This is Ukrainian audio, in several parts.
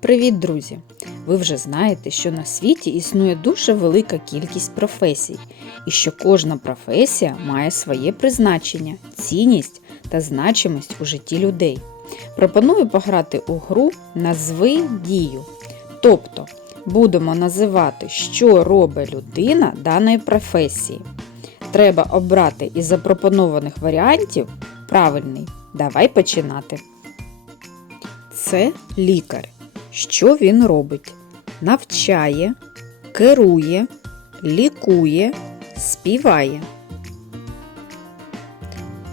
Привіт, друзі! Ви вже знаєте, що на світі існує дуже велика кількість професій, і що кожна професія має своє призначення, цінність та значимість у житті людей. Пропоную пограти у гру Назви дію. Тобто будемо називати, що робить людина даної професії. Треба обрати із запропонованих варіантів правильний. Давай починати. Це лікар. Що він робить? Навчає, керує, лікує, співає.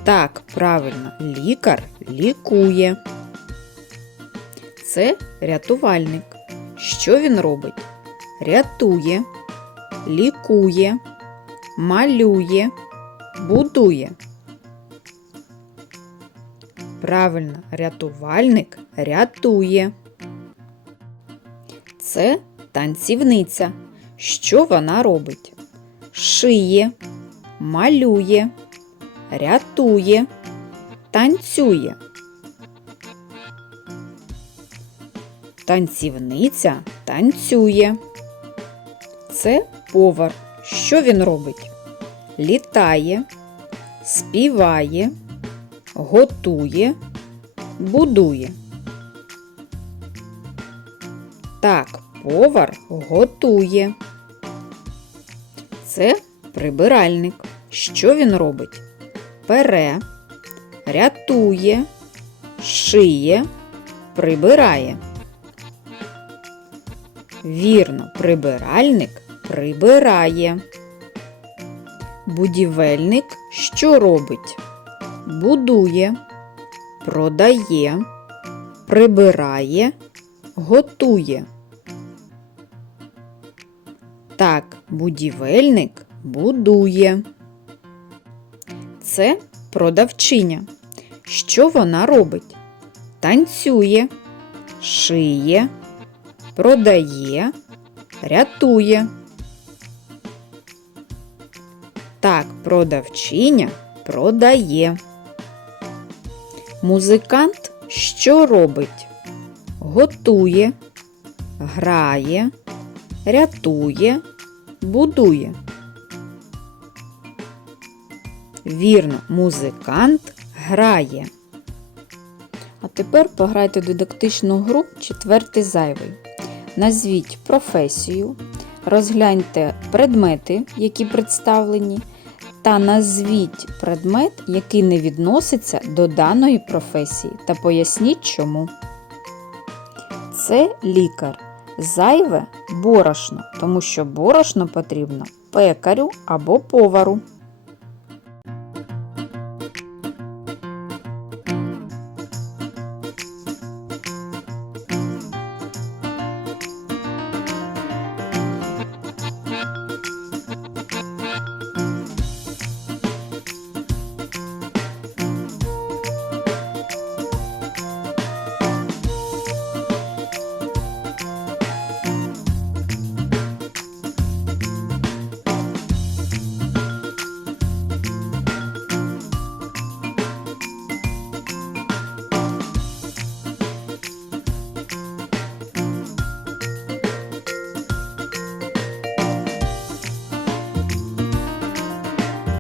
Так, правильно, лікар лікує. Це рятувальник. Що він робить? Рятує, лікує, малює, будує. Правильно, рятувальник рятує. Це танцівниця. Що вона робить? Шиє, малює, рятує, танцює. Танцівниця танцює. Це повар. Що він робить? Літає, співає, готує, будує. Так, повар готує. Це прибиральник. Що він робить? Пере, рятує, шиє, прибирає. Вірно, прибиральник прибирає. Будівельник що робить? Будує, продає, прибирає, готує. Будівельник будує. Це продавчиня. Що вона робить? Танцює, шиє, продає, рятує. Так, продавчиня продає. Музикант що робить? Готує, грає, рятує, будує. Вірно, музикант грає. А тепер пограйте дидактичну гру четвертий зайвий. Назвіть професію, розгляньте предмети, які представлені, та назвіть предмет, який не відноситься до даної професії, та поясніть чому. Це лікар. Зайве борошно, тому що борошно потрібно пекарю або повару.